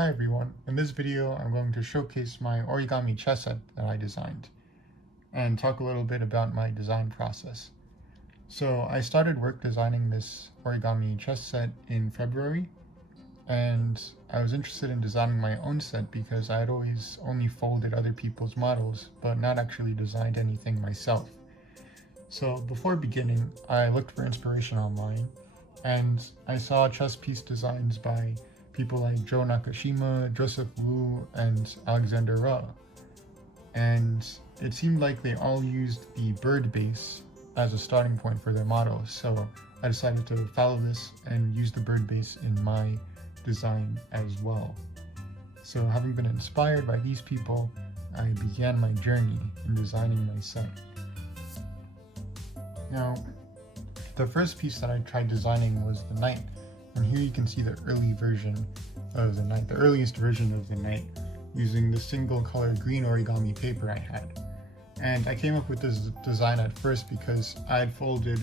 Hi everyone, in this video I'm going to showcase my origami chess set that I designed and talk a little bit about my design process. So I started work designing this origami chess set in February, and I was interested in designing my own set because I had always only folded other people's models but not actually designed anything myself. So before beginning, I looked for inspiration online and I saw chess piece designs by people like Joe Nakashima, Joseph Wu, and Alexander Ra. And it seemed like they all used the bird base as a starting point for their models, so I decided to follow this and use the bird base in my design as well. So having been inspired by these people, I began my journey in designing my set. Now, the first piece that I tried designing was the knight, and here you can see the early version of the knight, the earliest version of the knight, using the single color green origami paper I had. And I came up with this design at first because I had folded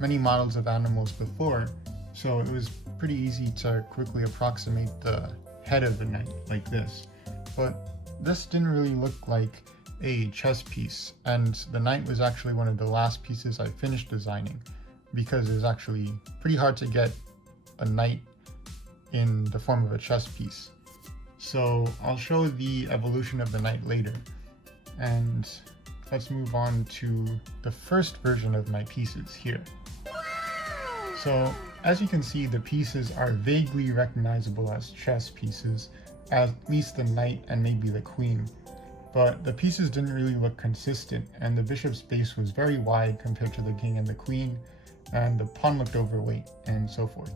many models of animals before, so it was pretty easy to quickly approximate the head of the knight like this. But this didn't really look like a chess piece, and the knight was actually one of the last pieces I finished designing because it was actually pretty hard to get a knight in the form of a chess piece. So I'll show the evolution of the knight later, and let's move on to the first version of my pieces here. So as you can see, the pieces are vaguely recognizable as chess pieces, at least the knight and maybe the queen. But the pieces didn't really look consistent, and the bishop's base was very wide compared to the king and the queen, and the pawn looked overweight, and so forth.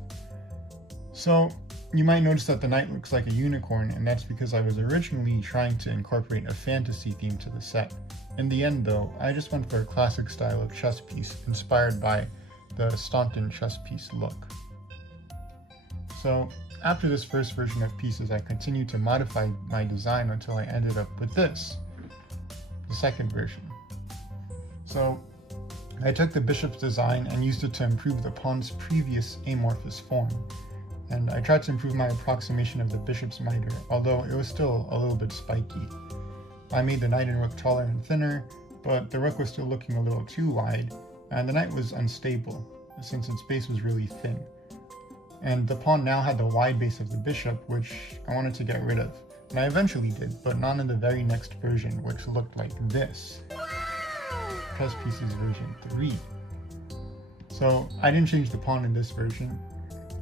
So you might notice that the knight looks like a unicorn, and that's because I was originally trying to incorporate a fantasy theme to the set. In the end though, I just went for a classic style of chess piece inspired by the Staunton chess piece look. So after this first version of pieces, I continued to modify my design until I ended up with this, the second version. So I took the bishop's design and used it to improve the pawn's previous amorphous form, and I tried to improve my approximation of the bishop's miter, although it was still a little bit spiky. I made the knight and rook taller and thinner, but the rook was still looking a little too wide, and the knight was unstable, since its base was really thin. And the pawn now had the wide base of the bishop, which I wanted to get rid of. And I eventually did, but not in the very next version, which looked like this. Chess Pieces version 3. So I didn't change the pawn in this version.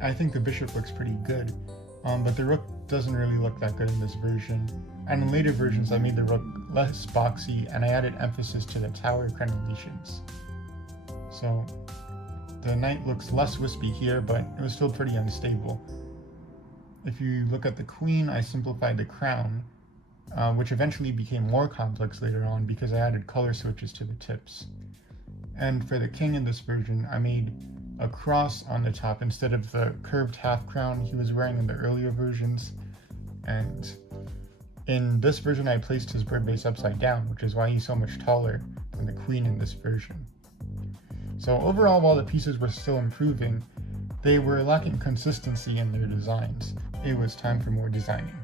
I think the bishop looks pretty good, but the rook doesn't really look that good in this version. And in later versions, I made the rook less boxy, and I added emphasis to the tower crenellations. So the knight looks less wispy here, but it was still pretty unstable. If you look at the queen, I simplified the crown, which eventually became more complex later on because I added color switches to the tips. And for the king in this version, I made a cross on the top instead of the curved half crown he was wearing in the earlier versions. And in this version, I placed his bird base upside down, which is why he's so much taller than the queen in this version. So overall, while the pieces were still improving, they were lacking consistency in their designs. It was time for more designing.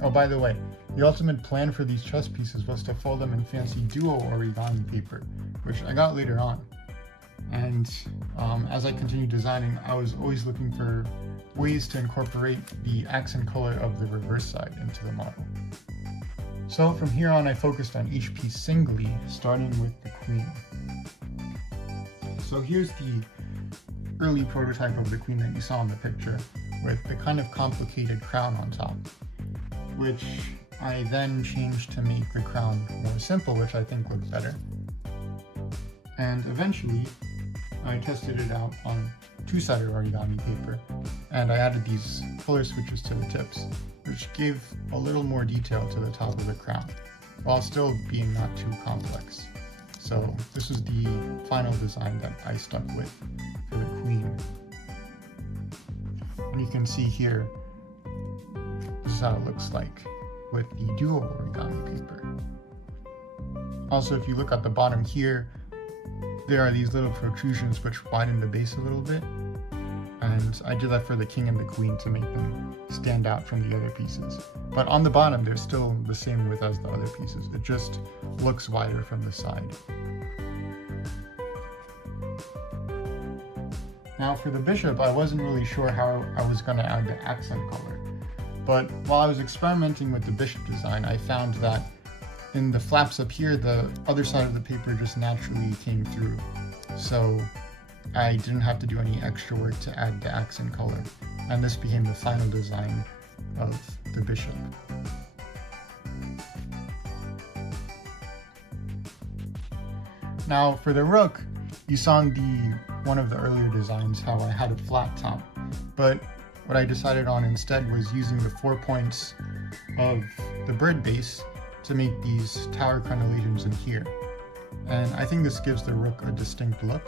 Oh, by the way, the ultimate plan for these chess pieces was to fold them in fancy duo origami paper, which I got later on. And as I continued designing, I was always looking for ways to incorporate the accent color of the reverse side into the model. So from here on, I focused on each piece singly, starting with the queen. So here's the early prototype of the queen that you saw in the picture, with the kind of complicated crown on top, which I then changed to make the crown more simple, which I think looked better. And eventually, I tested it out on two-sided origami paper, and I added these color switches to the tips, which gave a little more detail to the top of the crown, while still being not too complex. So this is the final design that I stuck with for the queen. And you can see here, this is how it looks like with the duo origami paper. Also, if you look at the bottom here, there are these little protrusions which widen the base a little bit. And I did that for the king and the queen to make them stand out from the other pieces. But on the bottom, they're still the same width as the other pieces. It just looks wider from the side. Now for the bishop, I wasn't really sure how I was going to add the accent color. But while I was experimenting with the bishop design, I found that in the flaps up here, the other side of the paper just naturally came through. So I didn't have to do any extra work to add the accent color, and this became the final design of the bishop. Now for the rook, you saw in one of the earlier designs how I had a flat top, but what I decided on instead was using the 4 points of the bird base to make these tower crenellations in here. And I think this gives the rook a distinct look.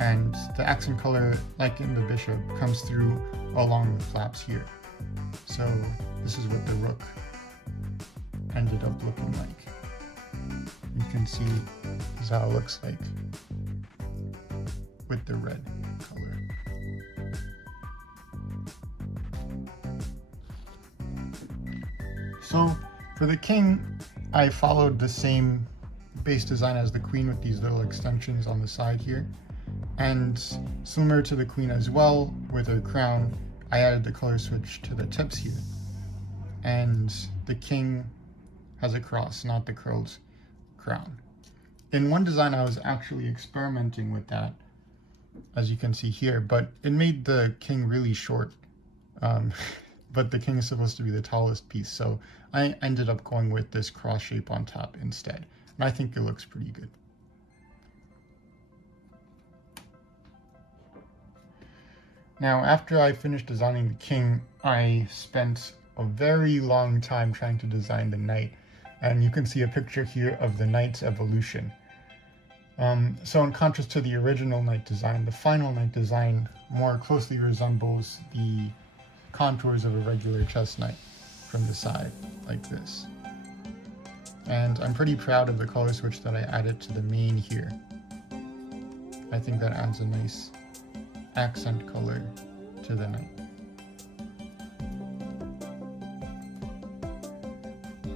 And the accent color, like in the bishop, comes through along the flaps here. So this is what the rook ended up looking like. You can see this is how it looks like with the red color. So for the king, I followed the same base design as the queen with these little extensions on the side here. And similar to the queen as well, with her crown, I added the color switch to the tips here. And the king has a cross, not the curled crown. In one design, I was actually experimenting with that, as you can see here, but it made the king really short. But the king is supposed to be the tallest piece, so I ended up going with this cross shape on top instead. And I think it looks pretty good. Now, after I finished designing the king, I spent a very long time trying to design the knight, and you can see a picture here of the knight's evolution. So in contrast to the original knight design, the final knight design more closely resembles the contours of a regular chess knight from the side, like this. And I'm pretty proud of the color switch that I added to the mane here. I think that adds a nice accent color to the knight.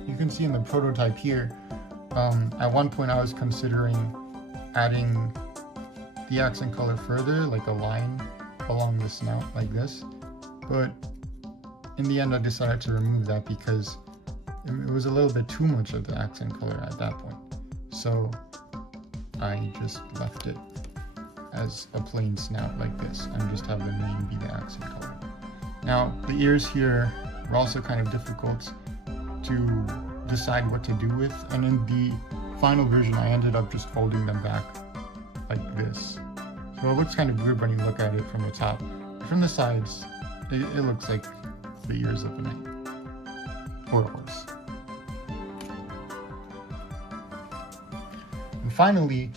You can see in the prototype here, at one point I was considering adding the accent color further, like a line along the snout like this, but in the end I decided to remove that because it was a little bit too much of the accent color at that point. So I just left it as a plain snout like this and just have the mane be the accent color. Now the ears here were also kind of difficult to decide what to do with, and in the final version I ended up just folding them back like this. So it looks kind of weird when you look at it from the top. From the sides, it looks like the ears of a knight or a horse. And finally,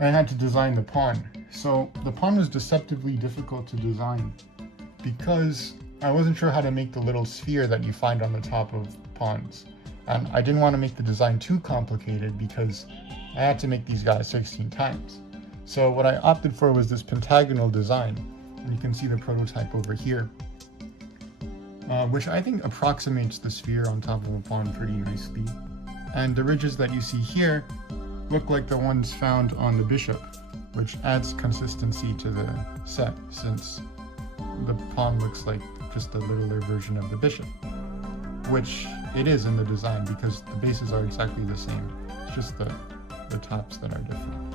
I had to design the pawn. So the pawn was deceptively difficult to design because I wasn't sure how to make the little sphere that you find on the top of pawns. And I didn't want to make the design too complicated because I had to make these guys 16 times. So what I opted for was this pentagonal design. And you can see the prototype over here, which I think approximates the sphere on top of a pawn pretty nicely. And the ridges that you see here look like the ones found on the bishop, which adds consistency to the set since the pawn looks like just a littler version of the bishop, which it is in the design because the bases are exactly the same. It's just the tops that are different.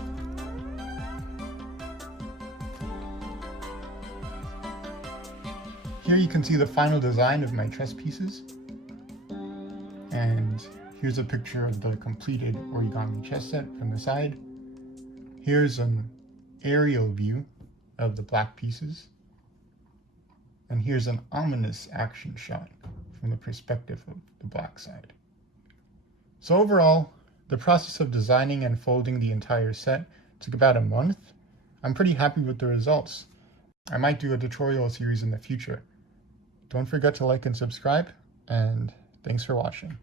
Here you can see the final design of my chess pieces. And here's a picture of the completed origami chess set from the side. Here's an aerial view of the black pieces. And here's an ominous action shot from the perspective of the black side. So overall, the process of designing and folding the entire set took about a month. I'm pretty happy with the results. I might do a tutorial series in the future. Don't forget to like and subscribe, and thanks for watching.